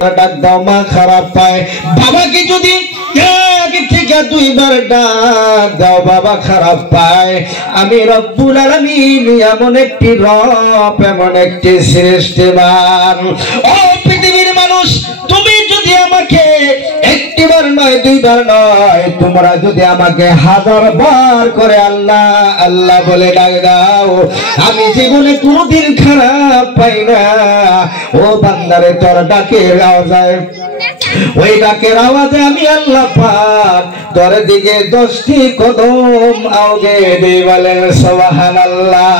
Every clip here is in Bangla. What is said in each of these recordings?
ডাক দাও মা খারাপ পায় বাবাকে যদি থেকে দুইবার ডাক দাও বাবা খারাপ পায় আমি রব্বুল আলামিন এমন একটি রব এমন একটি সৃষ্টিমান ও পৃথিবীর মানুষ তুমি যদি আমাকে একটিবার নয় দুইবার নয় তোমরা যদি আমাকে 1000 বার করে আল্লাহ আল্লাহ বলে ডাক দাও আমি জীবনে কোনোদিন খারাপ পাই না ও বান্দারে তোর ডাকের আওয়াজে ওই ডাকের আওয়াজে আমি আল্লাহ পাক তোর দিকে 10টি কদম আগে দিয়ে বলেন সুবহানাল্লাহ।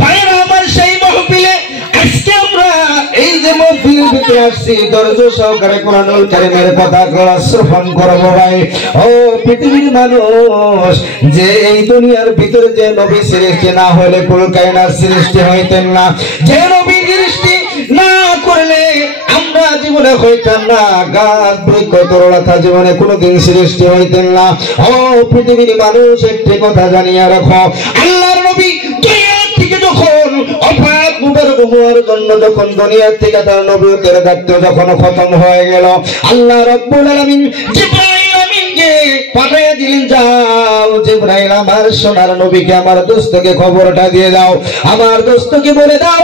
ভাইরা আমার সেই মাহফিলে আজকে আমরা এই যে মাহফিলের ভিতরে আসছি ধৈর্য সহকারে কোরআনুল কারীমের কথা শ্রবণ করব ভাই ও পৃথিবীর মানুষ যে এই দুনিয়ার ভিতরে যে নবী সৃষ্টি না হলে কুল কায়নাত সৃষ্টি হইতেন না যে নবী সৃষ্টি না করলে আমরা জীবনে হইতাম না গাছ বৃক্ষ তরুলতা জীবনে কোনোদিন সৃষ্টি হইতেন না ও পৃথিবীর মানুষ একটি কথা জানিয়ে রাখো আল্লাহর নবী দুনিয়া থেকে যখন অফাত মুবারক হওয়ার জন্য যখন দুনিয়া থেকে তার নবুয়তের দায়িত্ব যখন খতম হয়ে গেল আল্লাহ রাব্বুল আলামিন জিবরাইল আমিনকে পাঠিয়ে দিলেন যাও জিবরাইল আমার সোনার নবীকে আমার দোস্তকে খবরটা দিয়ে দাও আমার দোস্তকে বলে দাও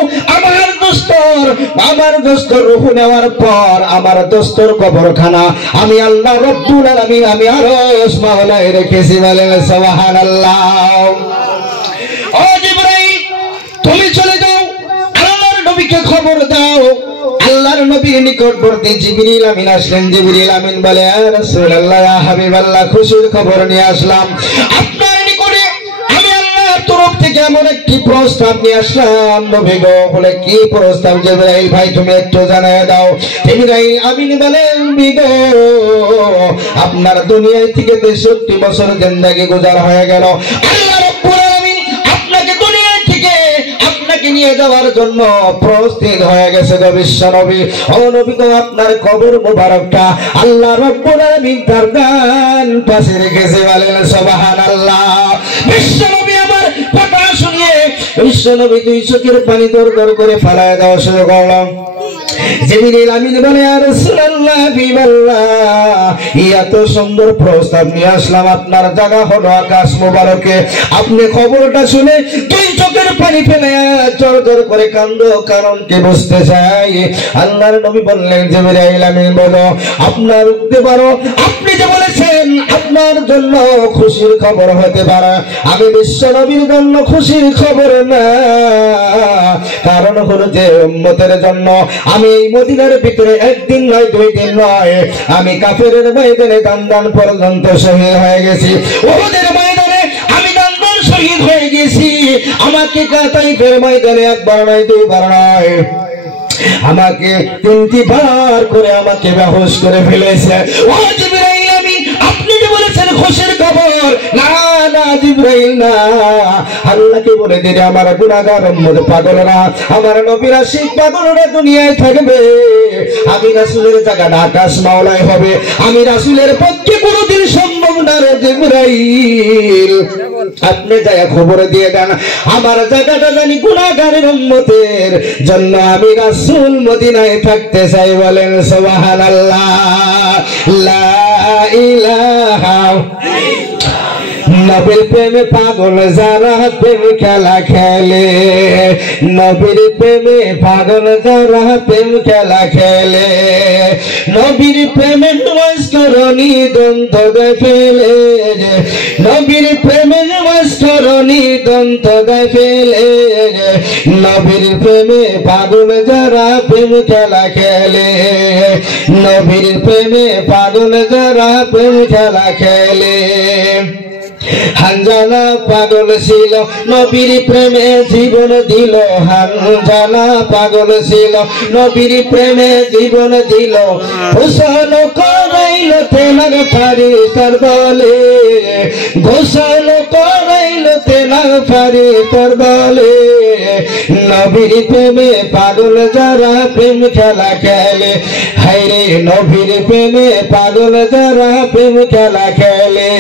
আমার দোস্তর রূহ নেওয়ার পর আমার দোস্তর কবরখানা আমি আল্লাহ রাব্বুল আলামিন আমি আরশ মাওলায় রেখেছি বলেন সুবহানাল্লাহ। ও জিবরাইল তুমি চলে যাও আল্লাহর নবীকে খবর দাও আল্লাহর নবীর নিকটবর্তী জিবরিল আমিন আসলেন জিবরিল আমিন বলে ইয়া রাসূলুল্লাহ ইয়া হাবিবাল্লাহ খুশির খবর নিয়ে আসলাম আপনার নিকটে আমি আল্লাহর তরফ থেকে এমন একটি প্রস্তাব নিয়ে আসলাম নবী গো বলে কি প্রস্তাব জিবরাইল ভাই তুমি একটু জানায় দাও জিবরাইল আমিন বলেন নবী গো আপনার দুনিয়া থেকে 63 বছর জিন্দেগি গুজার হয়ে গেল আল্লাহ রাব্বুল আলামিন আপনাকে দুনিয়া থেকে আপনাকে নিয়ে যাওয়ার জন্য প্রস্তুত হয়ে গেছে গো বিশ্ব নবী ও নবী গো আপনার কবর মোবারকটা আল্লাহ রাব্বুল আলামিন তার ডান পাশে রেখেছে বলেন সুবহানাল্লাহ। বিশ্ব নবী আমার কথা শুনিয়ে বিশ্ব নবী দুই চোখের পানি দর দর করে ফেলায় দেওয়া শুরু করলাম জিবরিল আমিন বলে ইয়া রাসূলুল্লাহ হাবিবাল্লাহ এত সুন্দর প্রস্তাব নিয়ে আসলাম আপনার জায়গা হলো আকাশ মোবারকে আপনি খবরটা শুনে দুই চোখের পানি ফেলে জোর জোর করে কান্দো কারণ কি বুঝতে চাই আল্লাহর নবী বললেন জিবরাইল আমিন বলো আপনার উঠতে পারো আপনি যে বলেছেন আপনার জন্য খুশির খবর হতে পারে আমি বিশ্ব নবীর জন্য খুশির খবর না কারণ হলো যে উম্মতের জন্য আমি এই মদিনার ভিতরে একদিন নয় দুই দিন নয় আমি কাফেরের ময়দানে দান পর্যন্ত শহীদ হয়ে গেছি উহুদের ময়দানে আমি দান শহীদ হয়ে গেছি আমাকে তাইফের ময়দানে একবার নয় দুইবার নয় আমাকে 3টি বার করে আমাকে বেহুশ করে ফেলেছে ও জিবরাইল আমিন আপনি যে বলেছেন খুশির খবর না না জিবরাইল না আল্লাহকে বলে দিলে আমার গুনাহগার উম্মত পাগলরা আমার নবীর আশিক পাগলরা দুনিয়ায় থাকবে আমি রাসূলের জায়গাটা আকাশ মাওলায় হবে আমি রাসূলের পক্ষে কোনোদিন সম্ভব না রে জিবরাইল আপনি যায় খবর দিয়ে দেন আমার জায়গাটা জানি গুনাহগারের উম্মতের জন্য আমি রাসূল মদিনায় থাকতে চাই বলেন সুবহানাল্লাহ লা ইলাহা নবীর প্রেমে পাগল যারা প্রেম খেলা খেলে নবীর প্রেমে পাগল যারা প্রেম খেলা খেলে নবীর প্রেমে নমস্করণী দন্ত গায়ে ফেলে নবীর প্রেমে নমস্করণী দন্ত গায়ে ফেলে নবীর প্রেমে পাগল যারা প্রেম খেলা খেলে নবীর প্রেমে পাগল যারা প্রেম খেলা খেলে হানজালা পাগল ছিল নবীর প্রেমে জীবন দিল হানজালা পাগল ছিল নবীর প্রেমে জীবন দিল গোসল করাইল তেনার ফারিস্তার বলে গোসল করাইল তেনার ফারিস্তার বলে নবীর প্রেমে পাগল যারা প্রেম খেলা খেলে হায়রে নবীর প্রেমে পাগল যারা প্রেম খেলা খেলে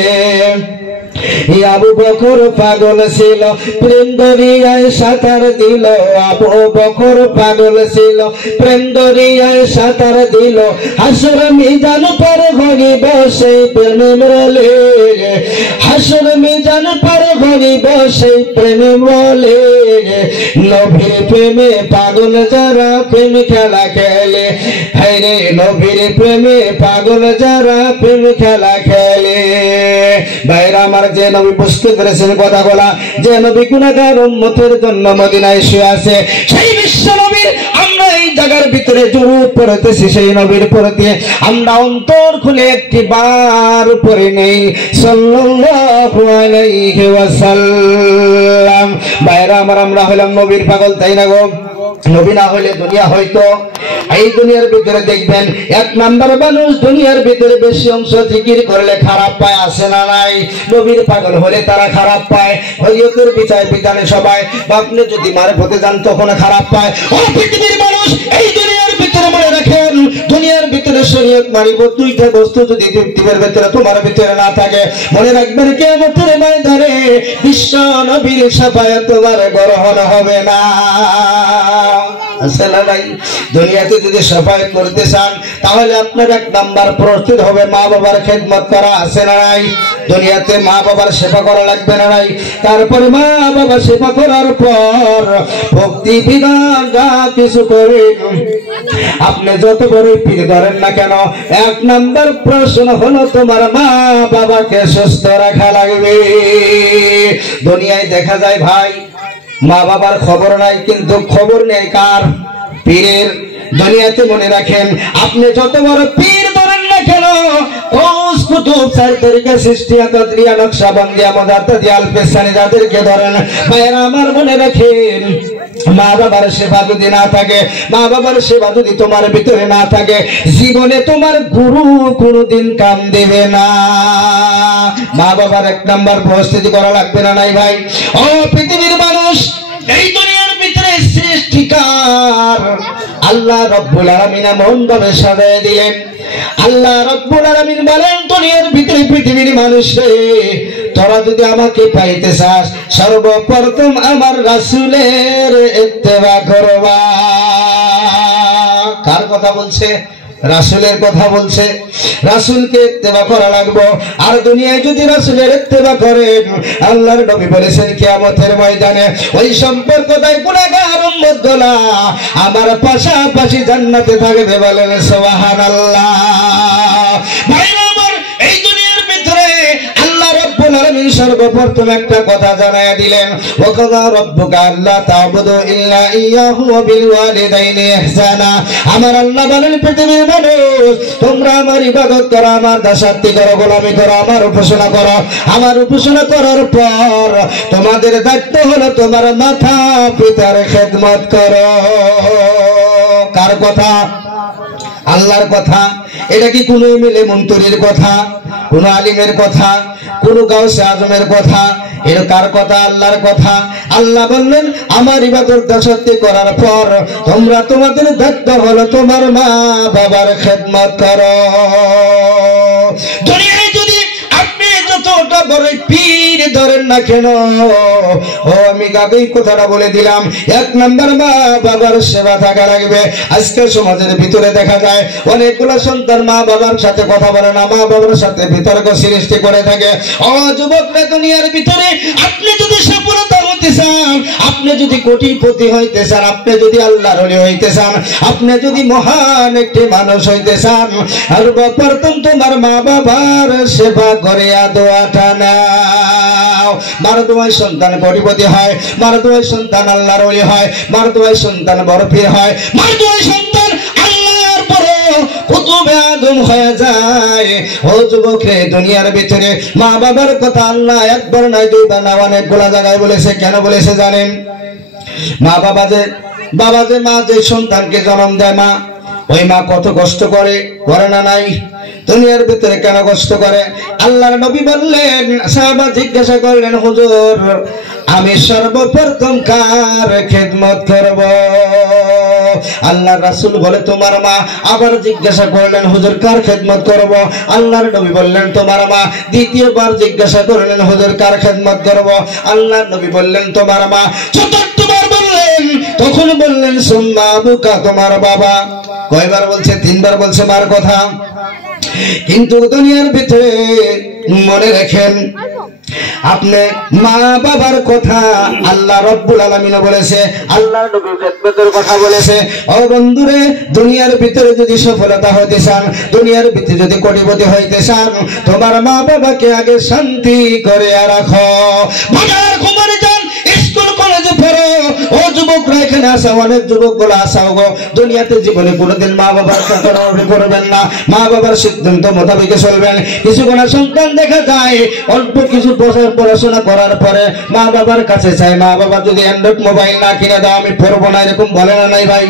আবু বকর পাগল ছিল প্রেম দরিয়ায় সাঁতার দিল আবু বকর পাগল ছিল প্রেম দরিয়ায় সাঁতার দিল হাসর মিজান পার হইব সেই প্রেমে বলে হাসর মিজান পার হইব সেই প্রেমে বলে নবীর প্রেমে পাগল যারা প্রেম খেলা খেলে হায়রে নবীর প্রেমে পাগল যারা প্রেম খেলা খেলে ভাইরা আমার যে নবী বুঝতে পেরেছেন কথা বলা যে নবী গুনাহগার উম্মতের জন্য মদিনায় শুয়ে আছে সেই বিশ্ব নবীর আমরা এই জায়গার ভিতরে দুরূদ পড়তেছি সেই নবীর প্রতি আমরা অন্তর খুলে একটি বার পড়ে নেই সাল্লাল্লাহু আলাইহি ওয়াসাল্লাম ভাইরা আমার আমরা হলাম নবীর পাগল তাই না গো নবী না হলে দুনিয়া হয়তো এই দুনিয়ার ভিতরে দেখবেন এক নাম্বার মানুষ দুনিয়ার ভিতরে বেশি অংশ জিকির করলে খারাপ পায় আসে না নাই নবীর পাগল হলে তারা খারাপ পায় হযরতের বিচার বিধানে সবাই আপনি যদি মারফতে যান তখন খারাপ পায় ও পৃথিবীর মানুষ এই দুনিয়ার ভিতরে মনে রাখেন দুনিয়ার ভিতরে শরীয়ত মানিব দুইটা বস্তু যদি পৃথিবীর ভিতরে তোমার ভিতরে না থাকে মনে রাখবেন কিয়ামতের ময়দানে বিশ্ব নবীর শাফায়াত তোমার গ্রহণ হবে না আসলে ভাই দুনিয়াতে যদি শাফায়াত করতে চান তাহলে আপনার এক নাম্বার প্রস্তুত হবে মা বাবার খেদমত করা আছে না নাই দুনিয়াতে মা বাবার সেবা করা লাগবে না নাই তারপরে মা বাবার সেবা করার পর ভক্তি বিধান যা কিছু করেন আপনি যত বড় পীর করেন না কেন এক নাম্বার প্রশ্ন হলো তোমার মা বাবাকে সুস্থ রাখা লাগবে দুনিয়ায় দেখা যায় ভাই মা বাবার খবর নাই কিন্তু খবর নেই কার পীরের দুনিয়াতে মনে রাখেন আপনি যত বড় পীর ধরেন না কেন কোস কুতুব সাই তরিকা সৃষ্টিয়া কদরিয়া নকশবন্দিয়া মুজাদ্দিদিয়া আল-পেসানি যাদেরকে ধরেন ভাইরা আমার মনে রাখেন মা বাবার সেবা যদি না থাকে মা বাবার সেবা যদি তোমার ভিতরে না থাকে জীবনে তোমার গুরু কোনোদিন কাম দেবে না মা বাবার এক নাম্বার প্রস্তুতি করা লাগবে না নাই ভাই ও পৃথিবীর মানুষ এই দুনিয়ার ভিতরে সৃষ্টিকার আল্লাহ রাব্বুল আলামিন এমন ভাবে সাজায় দিলেন আল্লাহ রাব্বুল আলামিন বলেন দুনিয়ার ভিতরে পৃথিবীর মানুষ রে তোরা যদি আমাকে পাইতে চাস সর্বপ্রথম আমার রাসূলের ইত্তেবা করবা কার কথা বলছে রাসূলের কথা বলছে রাসূলকে ইত্তেবা করা লাগবে আর দুনিয়ায় যদি রাসূলের ইত্তেবা করেন আল্লাহর নবী বলেছেন কিয়ামতের ময়দানে ওই সম্পর্কটাই গুনাহগার উম্মতগুলা আমার পাশাপাশি জান্নাতে থাকবে বলেন সুবহানাল্লাহ ভাইরা আমার এই দুনিয়ার ভিতরে আল্লাহ রাব্বুল আলামিন সর্বপ্রথম একটা কথা জানায়া দিলেন ওয়াকাযা রাব্বুকা আল্লা তা'বুদু ইল্লা ইয়াহু ওয়া বিল ওয়ালিদাইনি ইহসানা আমার আল্লাহ বলেন পৃথিবীর মানুষ তোমরা আমার ইবাদত করো আমার দাসত্ব করো গোলামি করো আমার উপাসনা করো আমার উপাসনা করার পর তোমাদের দায়িত্ব হলো তোমার মাতা পিতার খেদমত করো কার কথা আল্লাহর কথা এটা কি কোনো এমএলএ মন্ত্রীর কথা কোন আলিমের কথা কোন গাউসে আজমের কথা এটা কার কথা আল্লাহর কথা আল্লাহ বললেন আমার ইবাদত দাসত্ব করার পর তোমরা তোমাদের দায়িত্ব হলো তোমার মা বাবার খেদমত করো দুনিয়ায় যদি আপনি যতটা বড় পীর ধরেন না কেন ও আমি আগেই কথাটা বলে দিলাম এক নাম্বার মা বাবার সেবা থাকা লাগবে আজকের সমাজের ভিতরে দেখা যায় অনেকগুলো সন্তান মা বাবার সাথে কথা বলে না মা বাবার সাথে বিতর্ক সৃষ্টি করে থাকে ও যুবকরা দুনিয়ার ভিতরে আপনি যদি সফলতা হতে চান আপনি যদি কোটিপতি হইতে চান আপনি যদি আল্লাহর ওলি হইতে চান আপনি যদি মহান একটি মানুষ হইতে চান সর্বপ্রথম তোমার মা বাবার সেবা করে দোয়াটা নাও মারদুয়াই সন্তান কোটিপতি হয় মারদুয়াই সন্তান আল্লাহর ওলি হয় মারদুয়াই সন্তান বড় পীর হয় মারদুয়াই সন্তান আল্লাহর পরে কুতুবে আদম হয়ে যায় ও যুবক রে দুনিয়ার ভিতরে মা বাবার কথা আল্লাহ একবার নয় দুইবার না অনেকগুলা জায়গায় বলেছে কেন বলেছে জানেন বাবা যে মা যে সন্তানকে জন্ম দেয় মা ওই মা কত কষ্ট করে না নাই দুনিয়ার ভিতরে কেন কষ্ট করে আল্লাহর নবী বললেন সাহাবা জিজ্ঞাসা করলেন হুজুর আমি সর্বপ্রথম কার খেদমত করব আল্লাহর রাসূল বলে তোমার মা। আবার জিজ্ঞাসা করলেন হুজুর কার খেদমত করব? আল্লাহর নবী বললেন তোমার মা। দ্বিতীয়বার জিজ্ঞাসা করলেন হুজুর কার খেদমত করব? আল্লাহর নবী বললেন তোমার মা। চতুর্থবার বললেন, তখন বললেন সুম্মা আবুকা, তোমার বাবা। কয়বার বলছে? তিনবার বলছে মার কথা। কিন্তু দুনিয়ার ভিতরে মনে রাখেন, আপনি মা বাবার কথা আল্লাহ রাব্বুল আলামিন বলেছে, আল্লাহর নবী খেদমতের কথা বলেছে। ও বন্ধুরে, দুনিয়ার ভিতরে যদি সফলতা হইতে চান, দুনিয়ার ভিতরে যদি কোটিপতি হইতে চান, তোমার মা বাবাকে আগে শান্তি করে রাখো। বাজার ঘুমারে যান, স্কুল কলেজে পড়ো। ও যুবকরা এখানে আসা, অনেক যুবকগুলো আসাও গো, দুনিয়াতে জীবনে কোনোদিন মা বাবার কথা করবেন না, মা বাবার সিদ্ধান্ত মোতাবেক চলবেন। কিছু কোনো সন্তান দেখা যায় অল্প কিছু বছর পড়াশোনা করার পরে মা বাবার কাছে চায়, মা বাবা যদি অ্যান্ড্রয়েড মোবাইল না কিনে দাও আমি পড়বো না, এরকম বলে না নাই ভাই?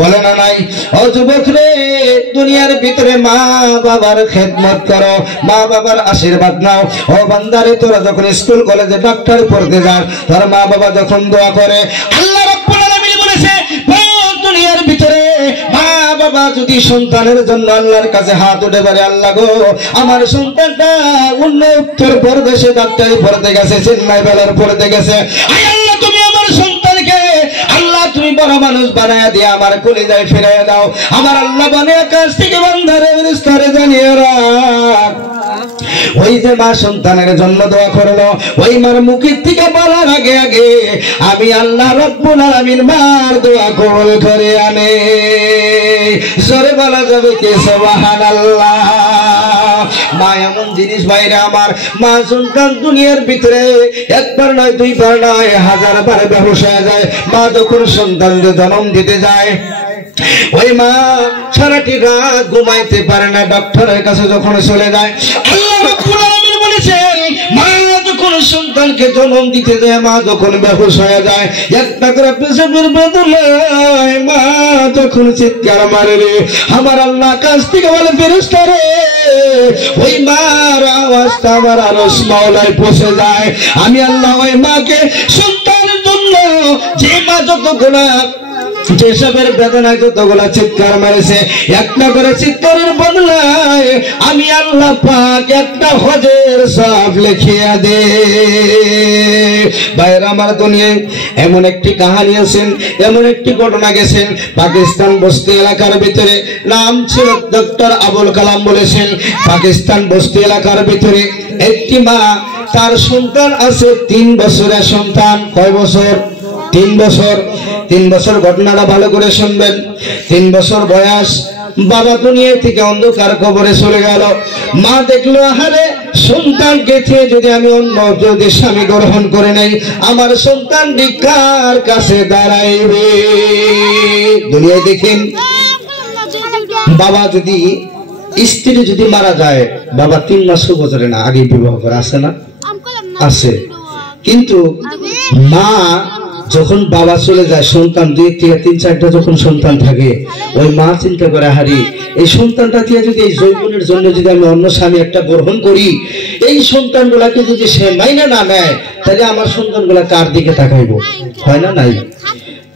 বলে না নাই? ও যুবক রে, দুনিয়ার ভিতরে মা বাবার খেদমত করো, মা বাবার আশীর্বাদ নাও। ও বান্দারে, তোরা যখন স্কুল কলেজে ডাক্তার পড়তে যাস, তোর মা বাবা যখন দোয়া করে, আল্লাহ রাব্বুল আলামিন বলেছে দুনিয়ার ভিতরে মা বাবা যদি সন্তানের জন্য আল্লাহর কাছে হাত উঠে পারে, আল্লাহ গো আমার সন্তানটা উত্তর প্রদেশে ডাক্তারি পড়তে গেছে, চেন্নাই বেলার পড়তে গেছে, আল্লাহ তুমি আমার সন্তানকে আল্লাহ তুমি বড় মানুষ বানায়া দিয়ে আমার কলিজায় ফিরিয়ে দাও। আমার আল্লাহ বলে আকাশ থেকে বান্দারের স্তরে জানিয়ে রাখ। ওই যে মা সন্তানের জন্য দোয়া করলো, ওই মার মুখের থেকে বলার আগে আগে আমি আল্লাহ রাব্বুল আলামিন মার দোয়া কবুল করে আনে। জোরে বলা যাবে কি সুবহানাল্লাহ। মা এমন জিনিস ভাইরা আমার, মা সন্তান দুনিয়ার ভিতরে একবার নয় দুইবার নয় হাজারবার বেহুশ হয়ে যায়। মা যখন সন্তানকে জন্ম দিতে যায়, ওই মা সারাটি রাত ঘুমাইতে পারে না, ডক্টরের কাছে যখন চলে যায়, আল্লাহ রাব্বুল আলামিন বলেছেন মা যখন সন্তানকে জন্ম দিতে যায়, মা যখন বেহুশ হয়ে যায়, একটা করে পেশাবের বদলে মা যখন চিৎকার মারে রে, আমার আল্লাহ কাছ থেকে বলে ফেরেশতা রে, ওই মার আওয়াজটা আমার আরশ মাওলায় পৌঁছে যায়। আমি আল্লাহ ওই মাকে সন্তানের জন্য যে মা যতগুলা যেসবের বেদনায় যতগুলা চিৎকার মারেছে, একটা করে চিৎকারের বদলায় আমি আল্লাহ পাক একটা হজের সওয়াব লিখিয়া দে। ভাইরা আমার, দুনিয়ায় এমন একটি কাহিনী আছেন, এমন একটি ঘটনা গেছেন পাকিস্তান বস্তি এলাকার ভিতরে, নাম ছিল ডক্টর আবুল কালাম বলেছেন। পাকিস্তান বস্তি এলাকার ভিতরে একটি মা, তার সন্তান আছে 3 বছরের সন্তান। কয় বছর? 3 বছর। 3 বছর ঘটনাটা ভালো করে শুনবেন। 3 বছর বয়স, বাবা দুনিয়া থেকে অন্ধকার কবরে চলে গেল। মা দেখলো আহারে সন্তানকে থেকে যদি আমি অন্য যদি স্বামী গ্রহণ করে নাই, আমার সন্তান কার কাছে দাঁড়াইবে? দুনিয়ায় দেখেন, বাবা যদি স্ত্রী যদি মারা যায়, বাবা 3 মাসও বছরে না আগে বিবাহ করে, আছে না? আছে। কিন্তু মা যখন বাবা চলে যায়, সন্তান 2 থেকে 3 4টা যখন সন্তান থাকে, ওই মা চিন্তা করে হারি এই সন্তানটা দিয়ে যদি এই যৌবনের জন্য যদি আমি অন্য স্বামী একটা গ্রহণ করি, এই সন্তানগুলাকে যদি সে মাইনা না নেয়, তাহলে আমার সন্তানগুলা কার দিকে তাকাইবো? হয় না? নাই।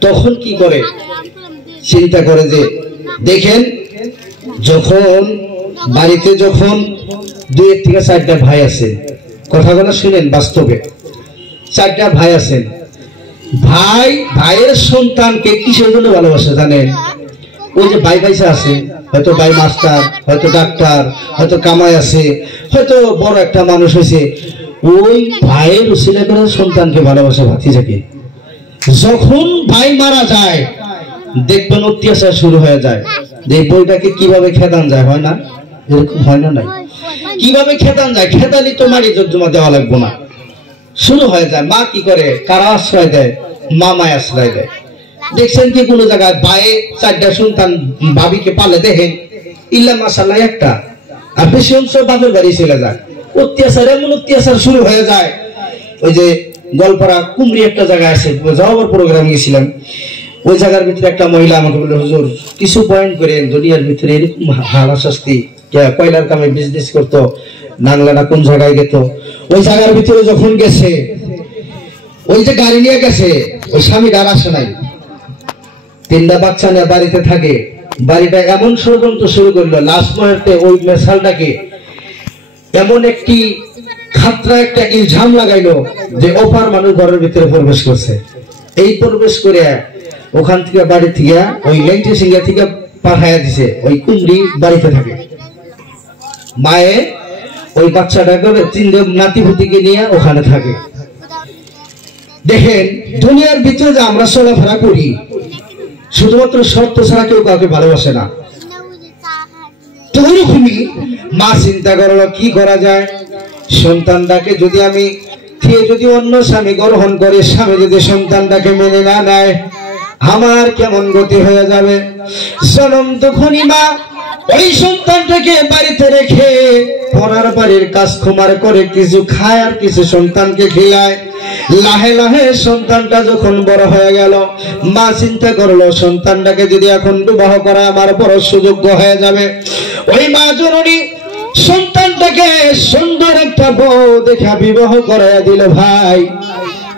তখন কি করে? চিন্তা করে যে দেখেন, যখন বাড়িতে যখন 2 থেকে 4টা ভাই আছে, কথাগুলো শুনেন, বাস্তবে 4টা ভাই আছেন, ভাইয়ের সন্তানকে কিসের জন্য ভালোবাসে জানেন? ওই যে ভাই পয়সা আছে, হয়তো ভাই মাস্টার, হয়তো ডাক্তার, হয়তো কামাই আছে, হয়তো বড় একটা মানুষ হয়েছে, ওই ভাইয়ের উসিলা করে সন্তানকে ভালোবাসে ভাতিজাকে। যখন ভাই মারা যায়, দেখবেন অত্যাচার শুরু হয়ে যায়। এই বইটাকে কিভাবে খেদান যায়, হয় না? এরকম হয় না? নাই। কিভাবে খেদান যায়? খেদালি তো মারি জমা দেওয়া লাগবো না, শুরু হয়ে যায়। মা কি করে? কারা আশ্রয় দেয়? মামায় আশ্রয় দেয়। দেখছেন কি কোনো জায়গায় ভাইয়ে 4টা সন্তান ভাবিকে পালে দেখেন? ইল্লা মাশাআল্লাহ একটা, আর বেশি অংশ বাপের বাড়ি চলে যায়। অত্যাচার, এমন অত্যাচার শুরু হয়ে যায়। ওই যে গলপাড়া কুমড়ি একটা জায়গা আছে, যাওয়ার প্রোগ্রাম গেছিলাম, ওই জায়গার ভিতরে একটা মহিলা আমাকে বলল, হুজুর কিছু পয়েন্ট করেন, দুনিয়ার ভিতরে এরকম হারাশাস্তি, কয়লার কামে বিজনেস করতো, নাংলানা কোন জায়গায় গেত, ওই জায়গার ভিতরে যখন গেছে, ওই যে গাড়ি নিয়ে গেছে, ওই স্বামী আর আসে নাই, তিনটা বাচ্চা নিয়ে বাড়িতে থাকে। বাড়িটা এমন ষড়যন্ত্র শুরু করলো, লাস্ট মুহূর্তে ওই মেসালটাকে এমন একটি খাতরা একটা ইলজাম লাগাইলো যে অপার মানুষ ঘরের ভিতরে প্রবেশ করছে। এই প্রবেশ করে ওখান থেকে বাড়ি থেকে ওই লেংটি সিঙ্গা থেকে পাঠাইয়া দিছে। ওই কুমড়ি বাড়িতে থাকে, মায়ে ওই বাচ্চাটাকে তিনটে নাতিপুতিকে নিয়ে ওখানে থাকে। দেখেন দুনিয়ার ভিতরে যে আমরা চলাফেরা করি, শুধুমাত্র শর্ত ছাড়া কেউ কাউকে ভালোবাসে না। তো ওইরকমই মা চিন্তা করলো কি করা যায়, সন্তানটাকে যদি আমি যদি অন্য স্বামী গ্রহণ করে, স্বামী যদি সন্তানটাকে মেনে না নেয়, আমার কেমন গতি হয়ে যাবে। জনম তখনই মা ওই সন্তানটাকে বাড়িতে রেখে পড়ার বাড়ির কাজ খুমার করে কিছু খায় আর কিছু সন্তানকে খিলায়। লাহে লাহে সন্তানটা যখন বড় হয়ে গেল, মা চিন্তা করলো সন্তানটাকে যদি এখন বিবাহ করা আমার বড় সুযোগ্য হয়ে যাবে। ওই মা জননী সন্তানটাকে সুন্দর একটা বউ দেখা বিবাহ করাইয়া দিল। ভাই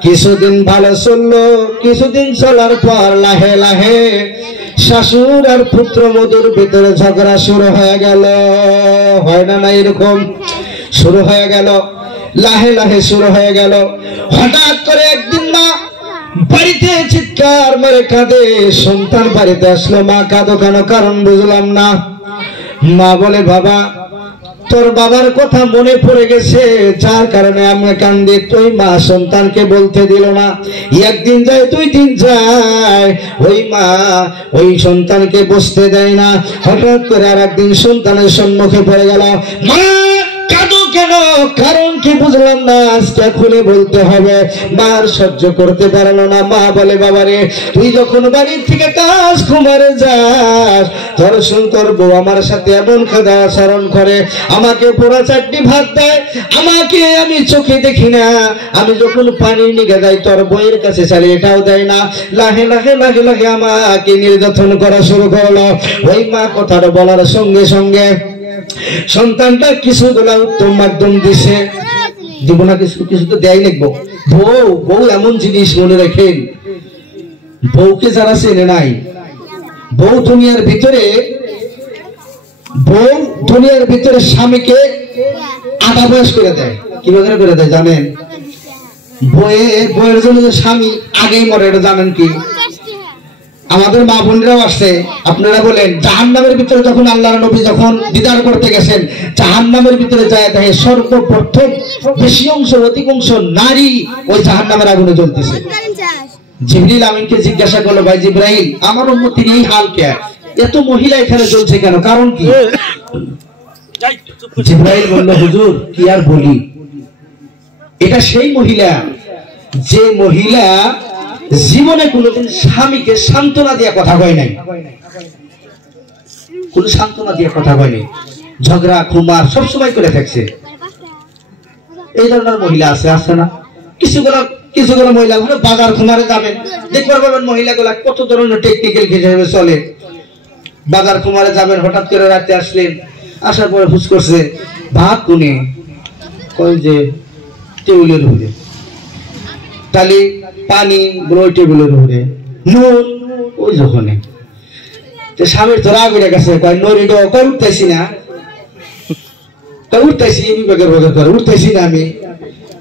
কিছুদিন ভালো চললো, কিছুদিন চলার পর লাহে লাহে শাশুর আর পুত্র মধুর ভিতরে ঝগড়া শুরু হয়ে গেল। হয় না না এরকম শুরু হয়ে গেল, লাহে লাহে শুরু হয়ে গেল। হঠাৎ করে একদিন মা বাড়িতে চিৎকার মেরে কাঁদে। সন্তান বাড়িতে আসলো, মা কাঁদো কেন, কারণ বুঝলাম না। মা বলে বাবা তোর বাবার কথা মনে পড়ে গেছে, যার কারণে আমি কান্দি। তুই মা সন্তানকে বলতে দিল না। একদিন যায়, 2 দিন যায়, ওই মা ওই সন্তানকে বসতে দেয় না। হঠাৎ করে আর একদিন সন্তানের সম্মুখে পড়ে গেল। মা কাঁদো কেন, কারণ কি বুঝলাম না, আজকে খুলে বলতে হবে। মার সহ্য করতে পারলো না। মা বলে বাবারে তুই যখন বাড়ির থেকে কাজ কুমারে যাস, দর্শন করবো আমার সাথে এমন খাদা আচরণ করে, আমাকে পোড়া 4টি ভাত দেয়, আমাকে আমি চোখে দেখি না। আমি যখন পানি নিয়ে যাই তোর বইয়ের কাছে চালি, এটাও দেয় না। লাহে লাহে লাহে লাহে আমাকে নির্যাতন করা শুরু করলো। ওই মা কথাটা বলার সঙ্গে সঙ্গে সন্তানটা কিছুগুলা উত্তম মাধ্যম দিছে। দিব না কিছু, কিছু তো দেয় লিখবো। বউ বউ এমন জিনিস মনে রাখেন, বউকে যারা চেনে নাই, বউ দুনিয়ার ভিতরে স্বামীকে আধা বয়স করে দেয়। কিভাবে করে দেয় জানেন? বইয়ের জন্য যে স্বামী আগেই মরে, এটা জানেন কি? আমাদের মা বোনরাও আসছে, আপনারা বলেন জাহান্নামের ভিতরে যখন আল্লাহর নবী যখন দিদার করতে গেছেন, জাহান্নামের ভিতরে যায় দেখে সর্বপ্রথম বেশি অংশ অধিকাংশ নারী ওই জাহান্নামের আগুনে জ্বলতেছে। জিবরিল আমিনকে জিজ্ঞাসা করলো, ভাই জিবরাইল আমার উম্মতের এই হাল কে, এত মহিলা এখানে জ্বলছে কেন, কারণ কি? জিবরাইল বলল, হুজুর কি আর বলি, এটা সেই মহিলা যে মহিলা জীবনে কোনোদিন স্বামীকে সান্ত্বনা দিয়ে কথা কয় নাই, কোন সান্ত্বনা দিয়ে কথা কয়নি, ঝগড়া খুমার সবসময় করে থাকছে। এই ধরনের মহিলা আছে না? কিছুগুলো মহিলা বাজার খুমারে যাবেন, দেখতে পাবেন মহিলাগুলা কত ধরনের টেকনিক্যাল হিসেবে চলে। বাজার খুমারে যাবেন, হঠাৎ করে রাতে আসলেন, আসার পরে হুস করছে ভাত কোনে, কই যে টেবিলের উপরে, তাহলে পানি ওই টেবিলের উপরে, নুন ওই যখনে। স্বামীর তো রাগ উঠে গেছে, নরিটা উঠতেছি না, উঠতেছি বিবেকের বদল করে উঠতেছি না আমি,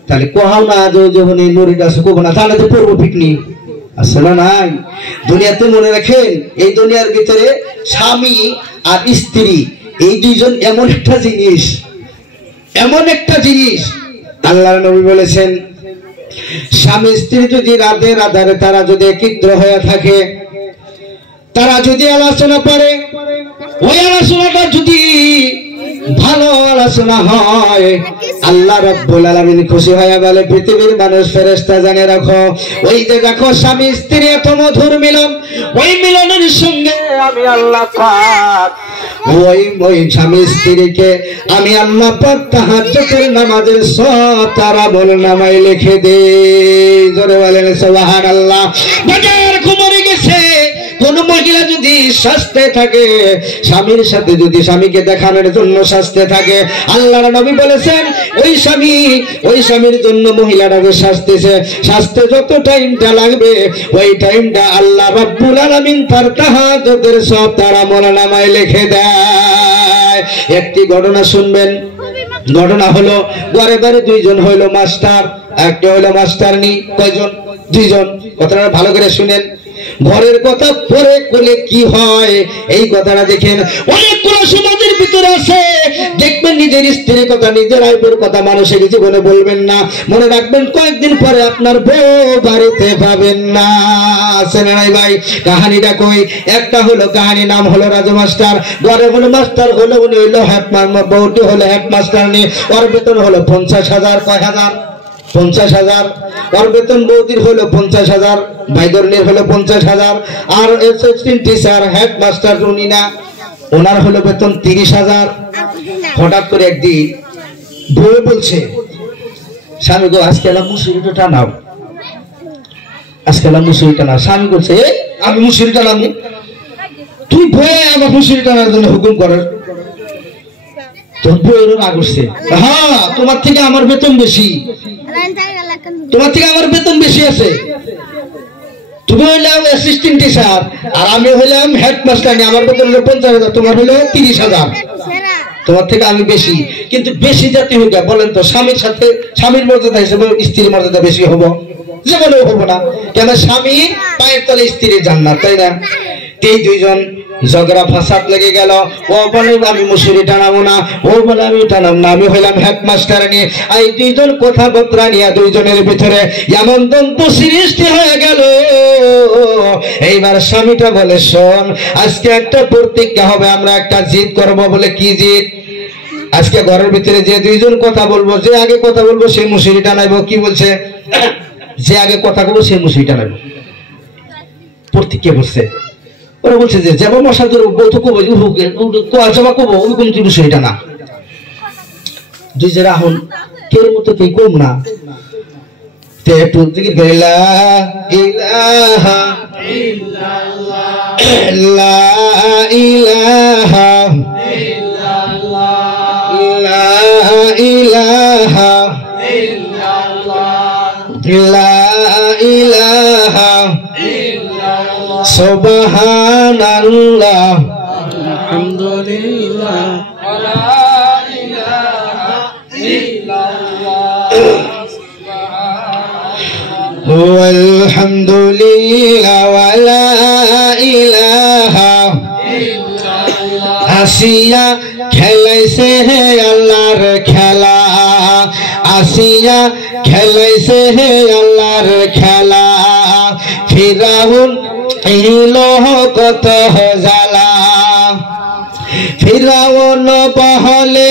তাহলে কোহাও না যখন এই নরিটা আছে কব না, তাহলে তো পড়বো পিকনিক আছে না নাই? দুনিয়াতে মনে রাখেন, এই দুনিয়ার ভিতরে স্বামী আর স্ত্রী এই দুইজন এমন একটা জিনিস, আল্লাহর নবী বলেছেন স্বামী স্ত্রী যদি রাতের আধারে তারা যদি একত্র হয়ে থাকে, তারা যদি আলোচনা করে, ওই আলোচনাটা যদি ভালো আলোচনা হয়, আল্লাহ রাব্বুল আলামিন খুশি হয়ে বলে পৃথিবীর মানুষ ফেরেশতা জানে রাখো, ওই যে দেখো স্বামী স্ত্রী এত মধুর মিলন, ওই মিলনের সঙ্গে আমি আল্লাহ পাক ওই স্বামী স্ত্রীকে আমি আল্লাহ পাক তাহাজ্জুদের নামাজের সওয়াব তারা বল নামায় লিখে দেই। জোরে বলেন সুবহানাল্লাহ। বাজার কুমারে গেছে, কোন মহিলা যদি সাজতে থাকে, স্বামীর সাথে যদি স্বামীকে দেখানোর জন্য সাজতে থাকে, আল্লাহর নবী বলেছেন ওই স্বামীর জন্য মহিলারা যে সাজতে যত টাইমটা লাগবে, ওই টাইমটা আল্লাহ রাব্বুল আলামিন তার তাহাজ্জুদের সব তার আমলনামায় লিখে দেয়। একটি ঘটনা শুনবেন। ঘটনা হলো ঘরে ঘরে দুইজন হইলো মাস্টার, একটা হইলো মাস্টারনি। কয়জন? দুইজন। কথাটা ভালো করে শুনেন। ঘরের কথা পরে করলে কি হয় এই কথাটা দেখেন। অনেকগুলো সমাজের ভিতরে আছে, দেখবেন নিজের স্ত্রীর কথা, নিজের আইবের কথা মানুষের জীবনে বলবেন না। মনে রাখবেন কয়েকদিন পরে আপনার বউ বাড়িতে পাবেন না। আছে না নাই ভাই? কাহানিটা কই। একটা হলো কাহানি, নাম হলো রাজু মাস্টার। ঘরে হলো মাস্টার হলো, উনি হইলো হেডমাস্টার, বউটি হলো হেডমাস্টার নি। ওর বেতন হলো 50,000। কয় হাজার? 50,000। ওর বেতন বৌদির হলো 50,000, ভাইগর্ণের হলো 50,000। আর অ্যাসিস্ট্যান্ট টিচার হেডমাস্টার উনি না, ওনার হলো বেতন 30,000। হঠাৎ করে একদিন বউ বলছে, স্বামী গো আজকে এলাম মুসুরিটা টানাও, আজকে এলাম মুসুরি টানাও। স্বামী বলছে, আমি মুসুরি টানাবো? তুই বয়ে আমার মুসুরি টানার জন্য হুকুম করার? তোর বউয়েরও রাগ উঠছে। হ্যাঁ, তোমার থেকে আমার বেতন বেশি, তোমার থেকে আমার বেতন বেশি আছে। তুমি হইলাম অ্যাসিস্ট্যান্ট টিচার আর আমি হইলাম হেডমাস্টার, আমার বেতন হলো 50,000, তোমার হইলো 30,000। তোমার থেকে আমি বেশি, কিন্তু বেশি জাতি হয়ে যায় বলেন তো? স্বামীর সাথে স্বামীর মর্যাদা হিসেবে স্ত্রীর মর্যাদা বেশি হবো? জীবনেও হবো না। কেন? স্বামী পায়ের তলে স্ত্রীর জান্নাত, তাই না? এই দুইজন ঝগড়া ফাসাদ লেগে গেল। ও বলে আমি মুসুরি টানাবো না, ও বলে আমি টানাবো না, আমি হইলাম হেডমাস্টার নিয়ে। এই দুইজন কথাবার্তা নিয়ে দুইজনের ভিতরে এমন দ্বন্দ্ব সৃষ্টি হয়ে গেল। এইবার স্বামীটা বলে, শোন আজকে একটা প্রতিজ্ঞা হবে, আমরা একটা জিদ করবো। বলে কি জিদ? আজকে ঘরের ভিতরে যে দুইজন কথা বলবো, যে আগে কথা বলবো সেই মুসুরি টানাইবো। কি বলছে? যে আগে কথা বলবো সেই মুসুরি টানাইবো। প্রতিজ্ঞা বলছে। ওরা বলছে যে যাবো মশা তোর বউ তো কবো জমা কবো ওই কোন তুই মুসুরিটা না। দুই যে রাহুল কেউ মতো কেউ কম না। একটু জিকির করে লা ইলাহা ইল্লাল্লাহ, লা ইলাহা ইল্লাল্লাহ, লা ইলাহা ইল্লাল্লাহ, লা ইলাহা ইল্লাল্লাহ, সুবহানাল্লাহ, আলহামদুলিল্লাহ, লা ইলাহা ইল্লাল্লাহ, আলহামদুলিল্লাহ, ওয়া লা ইলাহা ইল্লাল্লাহ। আসিয়া খেলাইছে হে আল্লাহর খেলা, আসিয়া খেলাইছে হে আল্লাহর খেলা। ফিরাউন ইলো কত জ্বালা, ফিরাউন বহলে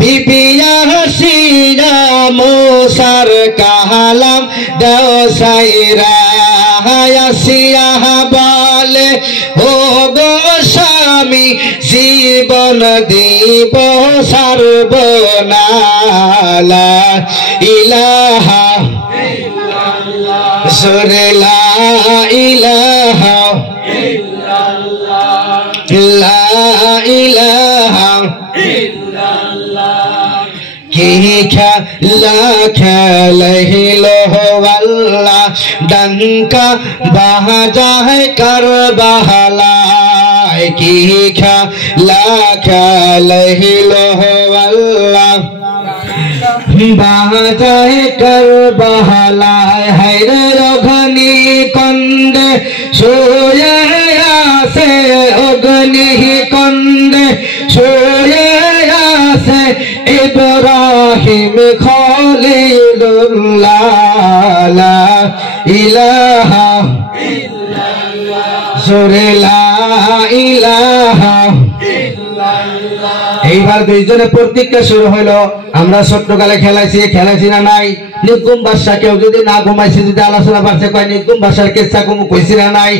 বিবিয়া হাসিনা, মুসার কালাম দাও সাইরা। আসিয়া বলে ও গো স্বামী, জীবন দিব সারবনা, লা ইলাহা ইল্লাল্লাহ, সুরে লা ইলাহা ইল্লাল্লাহ, লা ইলাহা ইল্লাল্লাহ। কি খেলা খেলহিলো আল্লাহ, ডঙ্কা বাজায় কারবালায়। কি খেলা খেলহিলো আল্লাহ, বাজায় কারবালায়। হায়রে অগ্নি কন্দে শুয়ে আছে, অগ্নি কন্দে শুয়ে আছে ইব্রাহিম খলিলুল্লাহ, লা ইলাহা ইল্লাল্লাহ, সুরে লা ইলাহা ইল্লাল্লাহ। এইবার দুইজনে প্রতিজ্ঞা শুরু হইলো। আমরা ছোট্টকালে খেলাইছি না নাই? নিগুম বাদশা কেউ যদি না ঘুমাইছে, যদি আলোচনা বাড়ছে কয় নিগুম বাদশার কেসা কমু কইছি না নাই?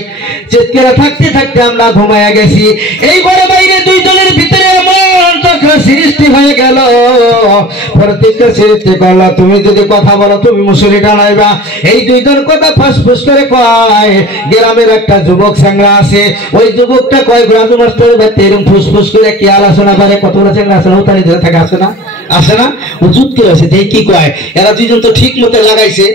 চিৎকারে থাকতে থাকতে আমরা ঘুমাইয়া গেছি। এই ঘরে বাইরে দুইজনের ভিতরে এমন চক্র সৃষ্ট সৃষ্টি হয়ে গেল, প্রতিজ্ঞা সৃষ্টি করলো, তুমি যদি কথা বলো তুমি মুসুরি টানাইবা। এই দুইজন কথা ফাঁসফুস করে কয়। গ্রামের একটা যুবক স্যাংরা আছে, ওই যুবকটা কয় রাজু মাস্টারের বাড়িতে এরকম ফুসফুস করে কি আলোচনা করে, কতগুলো স্যাংরা আছে না, উতানি ধরে থাকে, আসে না আসে না, ও যুক্তি আছে যে কি কয়, এরা দুইজন তো ঠিক মতো লাগাইছে।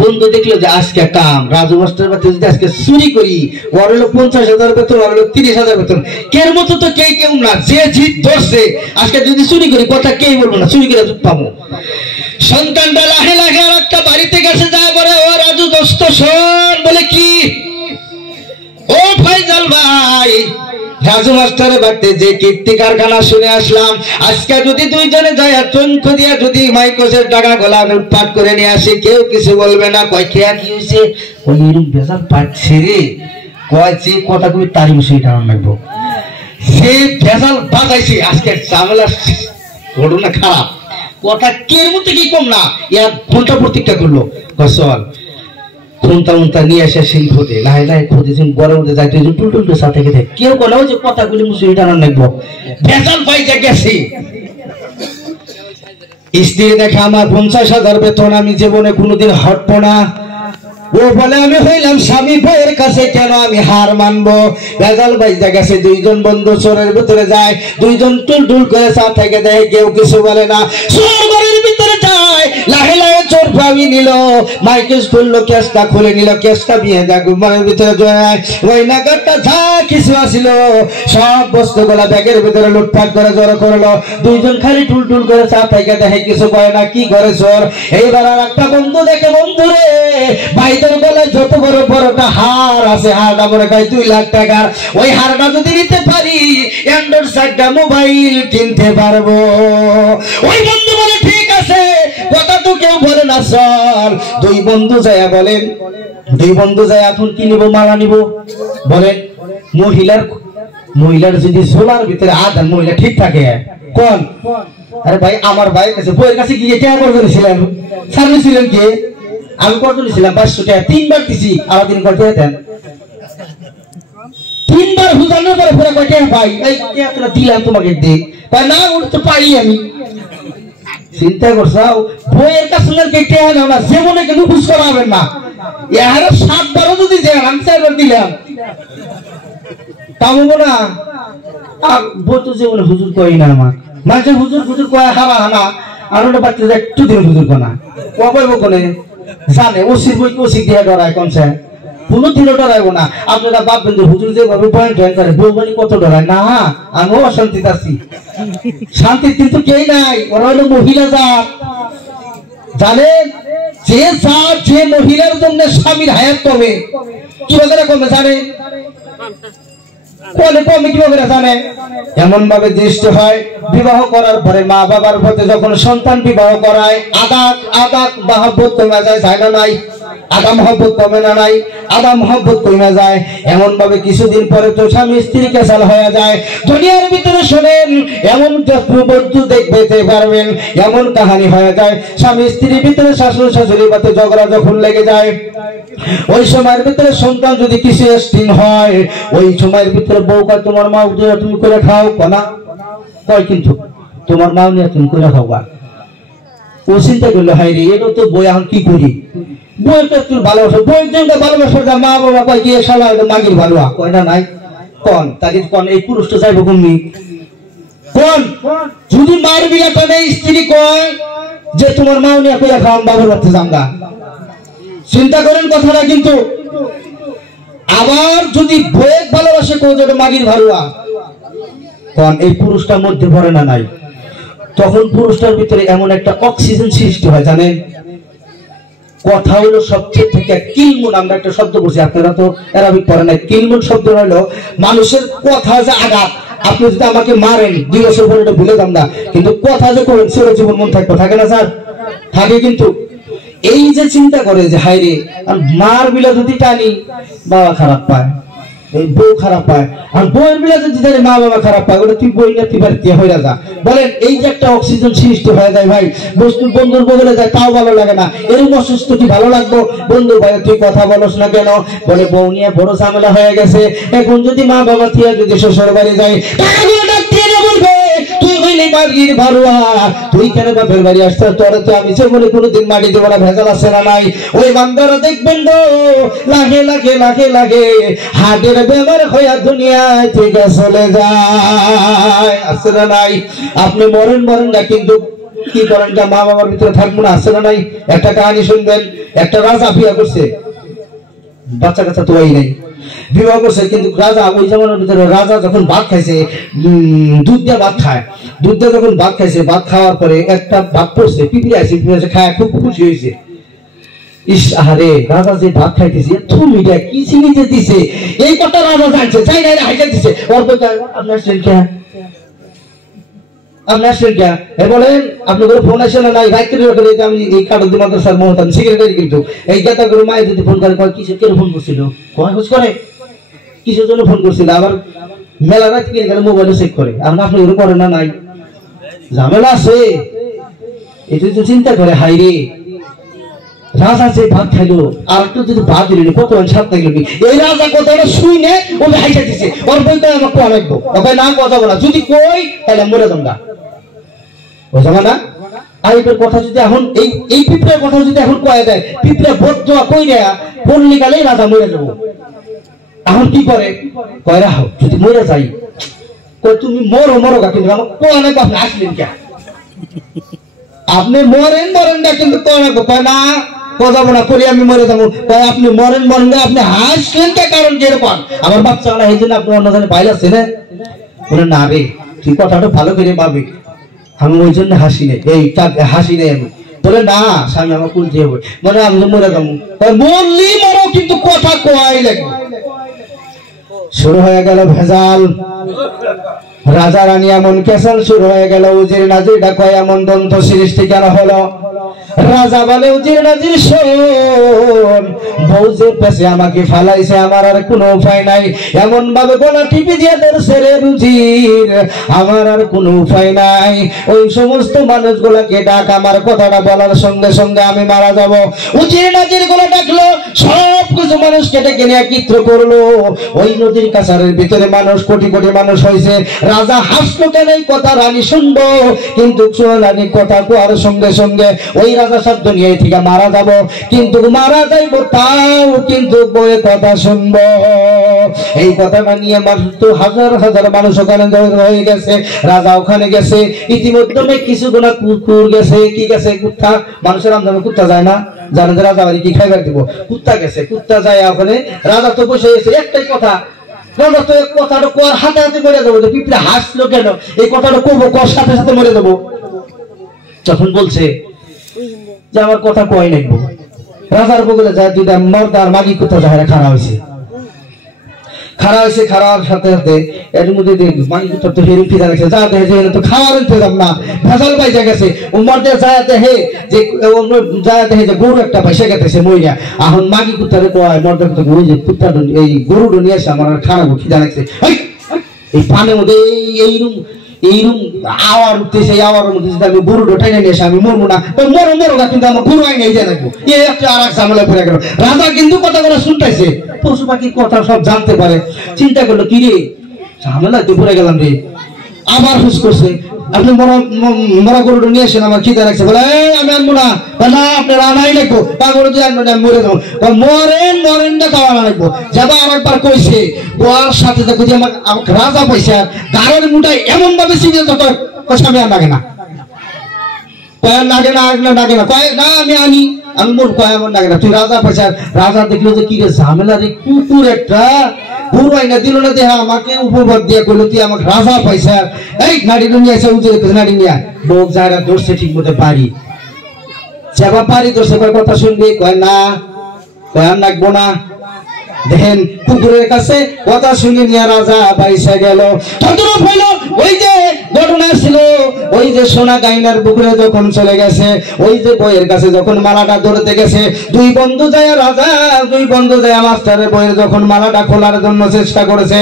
বন্ধু দেখলো যে আজকে কাম রাজু মাস্টার বাড়িতে যদি আজকে চুরি করি, ওর হলো 50,000 বেতন, ওর হলো 30,000 বেতন, কের মতো তো কেউ না, যে জিত ধরছে আজকে যদি চুরি করি কথা কেই বলবো না, চুরি করে পাবো। সন্তানটা লাহে লাহে আর একটা বাড়িতে গেছে, যায় বলে ও রাজু দোস্ত শোন, বলে কি, ও ফাইজাল ভাই রাজু মাস্টারের বাড়িতে যে কীর্তি কারখানা শুনে আসলাম, আজকে যদি দুইজনে যায় চঞ্চ দিয়ে যদি মাইকোসের টাকা গোলা লুটপাট করে নিয়ে আসি, কেউ কিছু বলবে না। কয় খেয়া কি হয়েছে, ওই এরকম বেজাল পাচ্ছে রে, কয় যে কথা কবি তারই বিষয় টানা লাগবো, সে বেজাল বাজাইছে আজকে ঝামেলা ঘটনা খারাপ, কথা কের মধ্যে কি কম না, 1 ঘন্টা প্রতীক্ষা করলো। চল খুনতা নিয়ে আসে সেই খোঁজে, লাহে লাহে খোঁজেছেন ঘরের মধ্যে যাইতে টুলটুল সাথে খেতে, কেউ বলে ওই যে কথাগুলি মুসুরি টানার লাগবো, ভেজাল পাইতে গেছি। স্ত্রী দেখে আমার 50,000 বেতন, আমি জীবনে কোনোদিন হাঁটবো না। ও বলে আমি হইলাম স্বামী, বইয়ের কাছে কেন আমি হার মানবো। ভেজাল বাইজা গেছে, দুইজন বন্ধু চোরের ভিতরে যায়, দুইজন টুলটুল করে চা থেকে দেয়, কেউ কিছু বলে না। চোর ঘরের ভিতরে যায়, লাহে লাহে চোর ভাবি নিল, মাইকেস খুললো, কেসটা খুলে নিল, কেসটা বিয়ে দেখো ঘরের ভিতরে যায়, ওই নাগারটা যা কিছু আসিল সব বস্তুগুলা ব্যাগের ভিতরে লুটপাট করে জড়ো করলো। দুইজন খালি টুলটুল করে চা থেকে দেখে, কিছু করে না, কি করে চোর। এইবার আর একটা বন্ধু দেখে, বন্ধু রে ভাইদের বলে যত বড় বড়টা হার আছে, হারটা মনে হয় 2 লাখ টাকার, ওই হারটা যদি নিতে পারি অ্যান্ড্রয়েড 4টা মোবাইল কিনতে পারবো। ওই বন্ধু বলে ঠিক আছে, কথা তো কেউ বলে না, চল। দুই বন্ধু যায় বলেন, দুই বন্ধু যায় এখন কি নিব, মালা নিব। বলেন মহিলার যদি ঝোলার ভিতরে আধার মহিলা ঠিক থাকে, কোন আরে ভাই আমার ভাইয়ের কাছে বইয়ের কাছে গিয়ে কেন করেছিলেন, সার্ভিস ছিলেন কে, আমি কত নিয়েছিলাম 500 টাকা, 3বার দিছি, আবার 3 কত দেন, 3বার হুজানোর পরে পরে কয় টাকা ভাই, এই টাকা দিলাম তোমাকে দে, ভাই না ওটা তো পারি আমি। চিন্তা করছাও, বইয়ের কাছে কেটে আনো না, জীবনে কিন্তু খুশ করাবেন না, এর 7 বারও যদি দেন, আমি 4 বার দিলাম তাও না। আর বই তো জীবনে হুজুর কই না, আমার মাঝে হুজুর হুজুর কয় হারা হানা, আর ওটা বাচ্চা একটু দিন হুজুর কনা কইব কোনে জানে, ওসির বই ওসি দিয়ে ডরায় কোনছে, কোনোদিনও ডরাইবো না। আপনারা ভাববেন যে হুজুর যেভাবে পয়েন্ট জয়েন করে বউবানি কত ডরায় না, আমিও অশান্তিতে আছি, শান্তি কিন্তু কেই নাই, ওরা হলো মহিলা জাত। জানেন যে জাত, যে মহিলার জন্য স্বামীর হায়াত কমে, কিভাবে কমে জানেন, এমন ভাবে দৃষ্টি হয় বিবাহ করার পরে মা বাবার প্রতি যখন সন্তান বিবাহ করায়, আদা মহব্বত কমে যায়, যায় না নাই, আদা মহব্বত কমে না নাই, আদা মহব্বত কমে যায়। এমন ভাবে কিছুদিন পরে তো স্বামী স্ত্রী কেসাল হয়ে যায়। দুনিয়ার ভিতরে শোনেন, এমন বন্ধু দেখতে পারবেন, এমন কাহিনী হয়ে যায়, স্বামী স্ত্রীর ভিতরে শাশুড়ি শাশুড়ির মধ্যে ঝগড়া যখন লেগে যায়, ওই সময়ের ভিতরে সন্তান যদি কিছু স্টিন হয়, ওই সময়ের ভিতরে বউ কয় তোমার মা তুমি করে খাও, কনা কয় কিন্তু তোমার মা নিয়ে তুমি করে খাওয়া। ও চিন্তা করলো হাই রে, এটা তো বই এখন কি করি, বই তো একটু ভালোবাসো, বইয়ের জন্য ভালোবাসা, মা বাবা কয় গিয়ে শালা মাগির ভালোয়া, কয় না নাই, কন তাকে কন এই পুরুষটা যাইব কমনি, কোন যদি মার বিলাটা নেই, স্ত্রী কয় যে তোমার মা নিয়ে করে খাওয়ান, বাবার বাড়তে জামগা। চিন্তা করেন কথাটা কিন্তু। আবার যদি বইয়ের ভালোবাসে কেউ যেটা মাগির ভালোয়া, কারণ এই পুরুষটার মধ্যে ভরে না নাই, তখন পুরুষটার ভিতরে এমন একটা অক্সিজেন সৃষ্টি হয় জানেন। কথা হলো সবচেয়ে থেকে কিলমুন, আমরা একটা শব্দ বলছি, আপনারা তো অ্যারাবিক পড়েন না, কিলমুন শব্দ হলো মানুষের কথা যে আঘাত। আপনি যদি আমাকে মারেন 2 বছর পরে এটা ভুলে যান না, কিন্তু কথা যে করেন সেটা জীবন মন থাকবে, থাকে না স্যার, থাকে। কিন্তু এই যে চিন্তা করে যে হাই রে মার বিলা যদি টানি বাবা খারাপ পায়, এই বউ খারাপ পায়, আর বউয়ের মিলে যদি জানি মা বাবা খারাপ পায়, ওটা তুই বই না তুই বাড়িতে হয়ে যা। বলেন এই যে একটা অক্সিজেন সৃষ্টি হয়ে যায় ভাই, বন্ধুর বদলে যায় তাও ভালো লাগে না, এরকম অসুস্থ কি ভালো লাগবো? বন্ধু ভাই তুই কথা বলস না কেন? বলে বউ নিয়ে বড় ঝামেলা হয়ে গেছে, এখন যদি মা বাবা থিয়া যদি শ্বশুর বাড়ি যায় তুই হইলে বাড়ির ভাড়ুয়া, তুই কেন বাপের বাড়ি আসছিস? তোরা তো আমি বলে কোনোদিন মাটি দেবো না, ভেজাল আছে না নাই? ওই বান্দারা দেখবেন গো লাখে লাখে লাখে লাখে হাটের বেমার হইয়া দুনিয়ায় থেকে চলে যায়, আছে না নাই? আপনি মরেন না, কিন্তু কি করেন যা মা বাবার ভিতরে থাকবো না, আছে না নাই? একটা কাহিনী শুনবেন, একটা রাজা বিয়া করছে, বাচ্চা কাচ্চা তো ওই নাই, বিবাহ করছে, কিন্তু রাজা ওই জামানার ভিতরে রাজা যখন ভাত খাইছে, দুধ দিয়ে ভাত খায়, দুধ দিয়ে যখন ভাত খাইছে, ভাত খাওয়ার পরে একটা ভাত পড়ছে, পিঁপড়ে আছে, পিঁপড়ে খায় খুব খুশি হয়েছে। ইস আরে রাজা যে ভাত খাইতেছে তুমি কি চিনিতে দিছে, এই কথা রাজা জানছে, জায়গায় হাইটা দিছে। আপনার বলেন আপনি করে ফোন আসে না নাই? রাত্রে আমি এই কাটুদ্দি মাদ্রাসার মহতাম সেক্রেটারি, কিন্তু এই গেতা করে মায়ের যদি ফোন করে কিসের কেন ফোন করছিল, খোঁজ করে কিসের জন্য ফোন করছিল, আবার মেলা রাত কিনে গেলে মোবাইলে চেক করে। আর আপনি এগুলো করেন না নাই? ঝামেলা আছে, এটাই তো চিন্তা করে। হাই রে রাজা যে ভাত খাইলো, আর একটু যদি ভাত দিলি কত সাত থাকলো, এই রাজা কথাটা শুই নে ওকে হাইটা দিছে, ওর বইতে আমার কোয়া লাগবো, ওকে না কথা বলা, যদি কই তাহলে মরে যাবো না, বুঝা না? আর এটার কথা যদি এখন এই পিঁপড়ার কথা যদি এখন কয়ে দেয়, পিঁপড়া ভোট দেওয়া কই নেয়া পড়লি গেলেই রাজা মরে যাবো। এখন কি করে কয় রাহো যদি মরে যাই, কই তুমি মরো গা, কিন্তু আমার কোয়া লাগবো, আপনি আসলেন কে? আপনি মরেন না, কিন্তু কোয়া লাগবো, কয় না কথা বলা করি আমি মরে যাবো। আপনি মরেন না, আপনি হাসলেন কে? কারণ যেরকম আমার বাচ্চা হলো এই জন্য আপনি অন্য জানে বাইরে আসছে না, বলে না রে তুই কথাটা ভালো করে পাবি, আমি ওই জন্য হাসি নেই, এই হাসি নেই আমি। বলে না স্বামী আমার কুল দিয়ে হবে, মানে আমি মরে যাবো, মরলি মরো কিন্তু কথা কোয়াই লাগবে। শুরু হয়ে গেল ভেজাল, রাজা রানী এমন কেসাল শুরু হয়ে গেল, উজির নাজির ডাকা এমন দন্ত সৃষ্টি কেন হলো? রাজা বলে উজির নাজির শোন, বউ যে পেছে আমাকে ফালাইছে, আমার আর কোনো উপায় নাই, এমন ভাবে গলা টিপে দিয়ে ধরছে রে উজির, আমার আর কোনো উপায় নাই। ওই সমস্ত মানুষগুলাকে ডাক, আমার কথাটা বলার সঙ্গে সঙ্গে আমি মারা যাব। উজির নাজির গুলো ডাকলো, সব কিছু মানুষকে ডেকে নিয়ে একত্র করলো। ওই নদীর কাছারের ভিতরে মানুষ কোটি কোটি মানুষ হয়েছে। রাজা হাসলো কেন এই কথা রানী শুনবো, কিন্তু রানী কথা কোয়ার সঙ্গে সঙ্গে ওই রাজা সব দুনিয়ায় থেকে মারা যাব, কিন্তু মারা যাইব তাও কিন্তু বইয়ে কথা শুনবো। এই কথাটা নিয়ে হাজার হাজার মানুষ ওখানে হয়ে গেছে, রাজা ওখানে গেছে, ইতিমধ্যে কিছু গুণা কুকুর গেছে, কি গেছে কুত্তা, মানুষের আমদামে কুত্তা যায় না, জানে যে রাজা বাড়ি কি খাইবার দিব, কুত্তা গেছে, কুত্তা যায় ওখানে, রাজা তো বসে গেছে, একটাই কথা, কথাটা কোয়ার হাতে হাতে মরে যাবো, পিঁপড়ে হাসলো কেন এই কথাটা কবো, কোয়ার সাথে সাথে মরে যাবো। যখন বলছে যে আমার কথা কয় নাকবো, রাজার বগলে যায় দুইটা মর্দার মাগি কুত্তা যাহারা খাড়া হয়েছে, খাওয়ার সাথে সাথে এর মধ্যে মাগি কুত্তা তো হেরি ফিরা রাখছে, যা দেখে তো খাওয়ার ইন্তজাম না, ভেজাল পাইসা গেছে, উম্মারতে যায় দেখে যে গরু একটা পয়সা গেছে মইয়া, এখন মাগি কুত্তারে কয় মর্দা কুত্তা গরু যে কুত্তা এই গরুটা নিয়ে আসে আমার খারাপ খিদা লাগছে, এই পানের মধ্যে এইরকম আওয়ার উঠতেছে, এই আওয়ার মধ্যে যদি আমি গরুটা টেনে নিয়ে আসে আমি মরবো না, মরো না, কিন্তু আমার গরু আইনে দিয়ে রাখবো, এই একটা আর এক ঝামেলা পড়ে গেল। রাজা কিন্তু কথাগুলো শুনতেছে, পশু পাখির কথা সব জানতে পারে, চিন্তা করলো কি রে ঝামেলাতে পড়ে গেলাম রে, আবার হুস করছে, আপনি মরা গরুটা নিয়ে আসেন আমার খিদে রাখছে, বলে আমি আনবো না, না আপনার আনাই লাগবো, পাগল দিয়ে আনবো না, আমি মরে যাবো, মরেন না তাও আনা লাগবো। যাবা আর একবার কইছে, ওর সাথে দেখো যে আমাকে রাজা পয়সা গাড়ের মুঠায় এমন ভাবে চিনে যত আমি আর লাগে না, লাগে না, কয় না আমি আনি, আমি মন কয় এমন লাগে না, তুই রাজা পয়সা। রাজা দেখলো যে কি রে ঝামেলা রে, কুকুর একটা গরু আইনা দিল না, দেহা আমাকে উপবাদ দিয়ে করলো তুই আমাকে রাজা পয়সা, এই নাড়ি নিয়ে আসে, উঠে নাড়ি নিয়ে লোক যারা ধরছে ঠিক মতো পারি, যাবা পারি ধরছে, কয় কথা শুনবি, কয় না, কয় আর লাগবো না। দেখেন কুকুরের কাছে কথা শুনে নিয়ে রাজা বাইসা গেল, ওই যে ঘটনা ছিল ওই যে সোনা গাইনার পুকুরে যখন চলে গেছে, ওই যে বইয়ের কাছে যখন মালাটা ধরতে গেছে, দুই বন্ধু যায় রাজা, দুই বন্ধু যায় মাস্টারের বইয়ের যখন মালাটা খোলার জন্য চেষ্টা করেছে,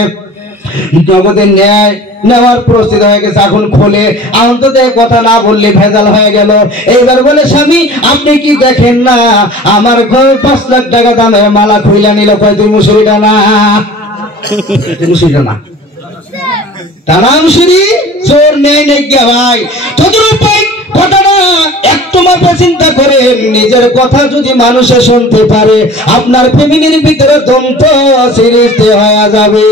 জগতের ন্যায় নেওয়ার প্রস্তুত হয়ে গেছে, এখন খোলে অন্তত কথা না বললে ভেজাল হয়ে গেল। এইবার বলে স্বামী আপনি কি দেখেন না আমার ঘর 5 লাখ টাকা দামের মালা খুইলা নিল, কয় তুই মুসুরিটা না, মুসুরিটা না তারাম শুনি চোর নেই নেই গিয়া ভাই তদরূপাই কথাটা একটু মাপে চিন্তা করে নিজের কথা যদি মানুষে শুনতে পারে আপনার ফ্যামিলির ভিতরে দ্বন্দ্ব সৃষ্টি হয়ে যাবে।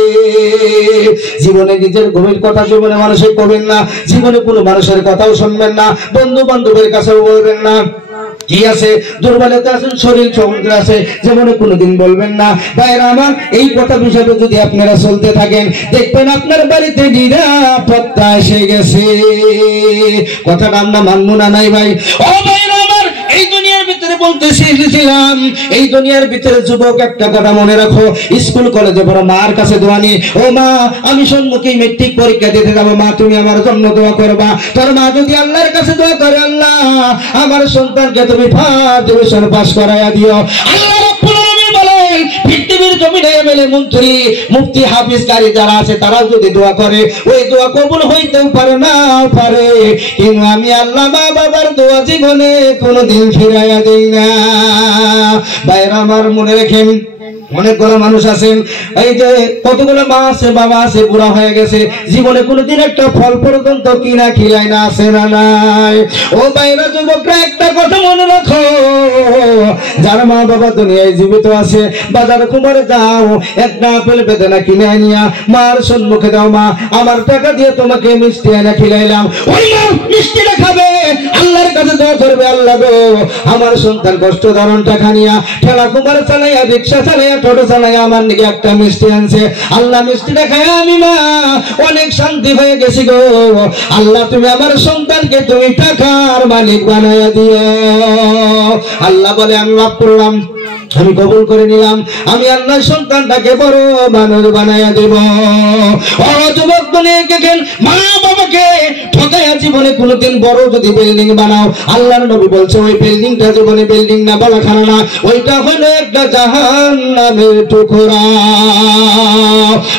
জীবনে নিজের গভীর কথা জীবনে মানুষে কবেন না, জীবনে কোনো মানুষের কথাও শুনবেন না, বন্ধু বান্ধবের কাছেও বলবেন না। কি আছে দুর্বলতা আছে, শরীর সমুদ্র আছে, যেমন কোনোদিন বলবেন না। ভাইরা আমার এই কথা হিসাবে যদি আপনারা চলতে থাকেন দেখবেন আপনার বাড়িতে নিরাপত্তা এসে গেছে। কথাটা আমরা মানবো না নাই ভাই? ও ভাইরা আমার এই দুনিয়ার ভিতরে বলতে শিখেছিলাম, এই দুনিয়ার ভিতরে যুবক একটা কথা মনে রাখো, স্কুল কলেজে বড় মার কাছে দোয়া নি, ও মা আমি সম্মুখী মেট্রিক পরীক্ষা দিতে যাবো, মা তুমি আমার জন্য দোয়া করবা। তোর মা যদি আল্লাহর কাছে দোয়া করে আল্লাহ আমার সন্তানকে তুমি ফার্স্ট ডিভিশন পাস করাইয়া দিও, আল্লাহ রাব্বুল আলামিন বলেন পৃথিবীর জমিনে এমএলএ মন্ত্রী মুফতি হাফিজ কারি যারা আছে তারাও যদি দোয়া করে ওই দোয়া কবুল হইতেও পারে না পারে, কিন্তু আমি আল্লাহ মা বাবার দোয়া জীবনে কোনোদিন ফিরাইয়া দেই না। ভাইরা আমার মনে রাখেন অনেকগুলো মানুষ আছেন, এই যে কতগুলো মা আছে বাবা আছে বুড়া হয়ে গেছে, জীবনে কোনোদিন একটা ফল পর্যন্ত কিনা খিলাই না আছে না নাই? ও ভাইরা যুবকরা একটা কথা মনে রাখো, যার মা বাবা দুনিয়ায় জীবিত আছে বাজার কুমারে যাও একটা আপেল বেদানা কিনে আনিয়া মার সম্মুখে দাও, মা আমার টাকা দিয়ে তোমাকে মিষ্টি এনে খিলাইলাম, ওই মা মিষ্টিটা খাবে আল্লাহর কাছে দোয়া করবে, আল্লাহ গো আমার সন্তান কষ্ট ধারণ টাকা নিয়া ঠেলা কুমার চালাইয়া রিক্সা চালাইয়া টোটো চালাইয়া আমার নাকি একটা মিষ্টি আনছে, আল্লাহ মিষ্টিটা খাই আমি মা অনেক শান্তি হয়ে গেছি গো, আল্লাহ তুমি আমার সন্তানকে তুমি টাকার মালিক বানাইয়া দিও। আল্লাহ বলে আমি মাফ করলাম, আমি কবুল করে নিলাম, আমি আল্লাহ সন্তানটাকে বড় মানুষ বানাইয়া দেব। ও যুবক দেখেন মা বাবাকে ঠকাইয়া জীবনে কোনোদিন বড় যদি বিল্ডিং বানাও, আল্লাহর নবী বলছে ওই বিল্ডিংটা জীবনে বিল্ডিং না বালাখানা না, ওইটা হলো একটা জাহান্নামের টুকরা।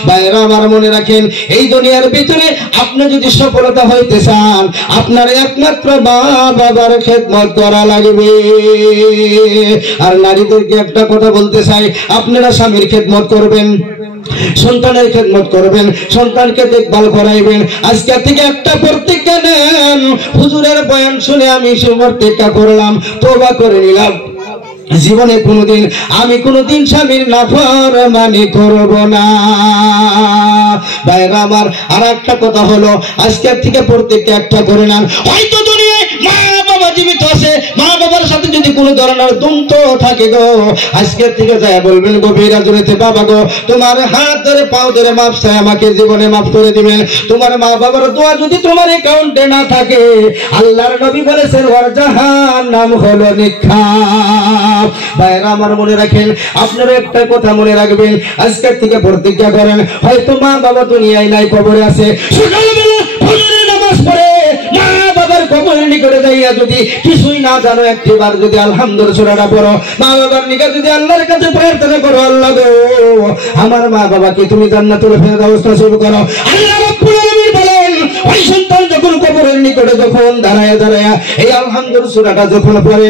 ভাইরা আমার মনে রাখেন এই দুনিয়ার ভিতরে আপনি যদি সফলতা হইতে চান আপনার একমাত্র মা বাবার খেদমত করা লাগবে। আর নারীদেরকে একটা কথা বলতে চাই, আপনারা স্বামীর খেদমত করবেন, সন্তানের খেদমত করবেন, সন্তানকে দেখভাল করাইবেন। আজকে থেকে একটা প্রতিজ্ঞা নেন, হুজুরের বয়ান শুনে আমি প্রতিজ্ঞা করলাম, তওবা করে নিলাম, জীবনে কোনোদিন আমি কোনোদিন স্বামীর নাফরমানি করব না। ভাইরা আমার আর একটা কথা হলো আজকের থেকে প্রত্যেককে একটা করে নেন, হয়তো দুনিয়ায় মা বাবা জীবিত আছে, মা বাবার সাথে যদি কোনো ধরনের দ্বন্দ্ব থাকে গো আজকের থেকে যায় বলবেন গভীর রাজনীতি বাবা গো তোমার হাত ধরে পাও ধরে মাপ চাই আমাকে জীবনে মাফ করে দিবেন। তোমার মা বাবার দোয়া যদি তোমার অ্যাকাউন্টে না থাকে আল্লাহর নবী বলেছেন ওয়ার জাহান্নাম হলো নিক্ষাপ। ভাইরা আমার মনে রাখেন আপনারা একটা কথা মনে রাখবেন, আজকের থেকে প্রতিজ্ঞা করেন, হয়তো মা বাবা দুনিয়ায় নাই কবরে আছে, সকালবেলা ফজরের নামাজ পড়ে মা বাবার কবরের নিকটে যাইয়া যদি কিছুই না জানো একটিবার যদি আলহামদুলিল্লাহ সূরাটা পড়ো, মা বাবার নিকটে যদি আল্লাহর কাছে প্রার্থনা করো, আল্লাহ গো আমার মা বাবাকে তুমি জান্নাতুল ফেরদাউস নসিব করো। আল্লাহ রাব্বুল আলামিন বলেন ওই সন্তান যখন কবরের নিকটে যখন দাঁড়ায়া দাঁড়ায়া এই আলহামদুলিল্লাহ সূরাটা যখন পড়ে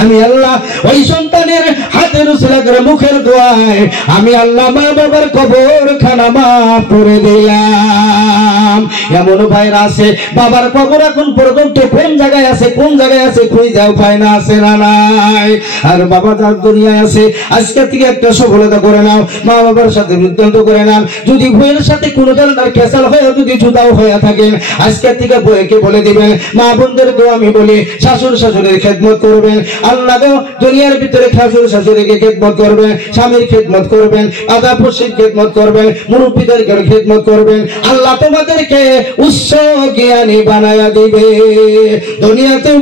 আমি আল্লাহ ওই সন্তানের হাতের উসিলা করে মুখের দোয়ায় আমি আল্লাহ মা বাবার কবর খানা মাফ করে দিলাম। এমন ভাইরা আছে বাবার কবর এখন পর্যন্ত কোন জায়গায় আছে কোন জায়গায় আছে খুঁজেও পায় না, আছে না নাই? আর বাবা যার দুনিয়ায় আছে আজকে থেকে একটা সফলতা করে নাও, মা বাবার সাথে বিদ্বন্দ্ব করে নাও, যদি বইয়ের সাথে কোনো ধরনের কেসাল হয়ে যদি জুদাও হয়ে থাকেন আজকে থেকে বইকে বলে দিবেন, মা বোনদের তো আমি বলি শাশুড় শাশুড়ির খেদমত করবেন, আল্লাহ গো দুনিয়ার ভিতরে শাশুড় শাশুড়িকে খেদমত করবেন, স্বামীর খেদমত করবেন, আদা পড়শির খেদমত করবেন, মুরব্বীদের খেদমত করবেন, আল্লাহ তোমাদেরকে উচ্চ জ্ঞানী বানায়া দিবে, দুনিয়াতেও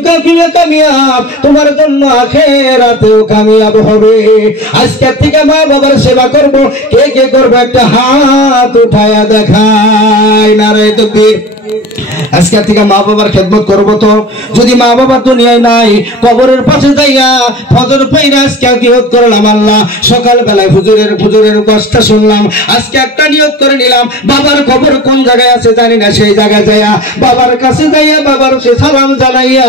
কামিয়াব তোমার জন্য আখিরাতেও কামিয়াব হবে। আজকে থেকে মা বাবার সেবা করব, কে কে করবো একটা হাত উঠায়া দেখায়, নারায়ে তাকবীর। আজকে থেকে মা বাবার খেদমত করব। তো যদি মা বাবা দুনিয়ায় নাই, কবরের পাশে যাইয়া ফজর পড়া আজকে নিয়ত করলাম আল্লাহ সকাল বেলায় হুজুরের কথা শুনলাম, আজকে একটা নিয়ত করে নিলাম বাবার কবর কোন জায়গায় আছে জানি না, সেই জায়গায় যাইয়া বাবার কাছে যাইয়া বাবার সে সালাম জানাইয়া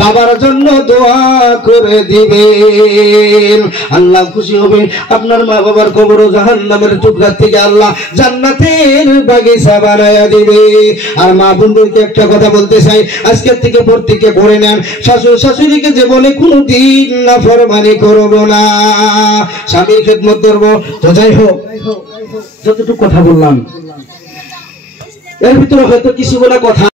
বাবার জন্য দোয়া করে দিবেন। আল্লাহ খুশি হবেন, আপনার মা বাবার কবর জাহান্নামের টুকরা থেকে আল্লাহ জান্নাতের বাগিচা বানায়া দিবে। আর মা বন্ধুকে একটা কথা বলতে চাই, আজকের থেকে প্রত্যেকে করে নেন, শাশুড় শাশুড়িকে যে বলে কোনদিন নাফরমানি করব না, স্বামীর খেদমত করব। তো যাই হোক, যতটুকু কথা বললাম এর ভিতরে হয়তো কিছু বলা কথা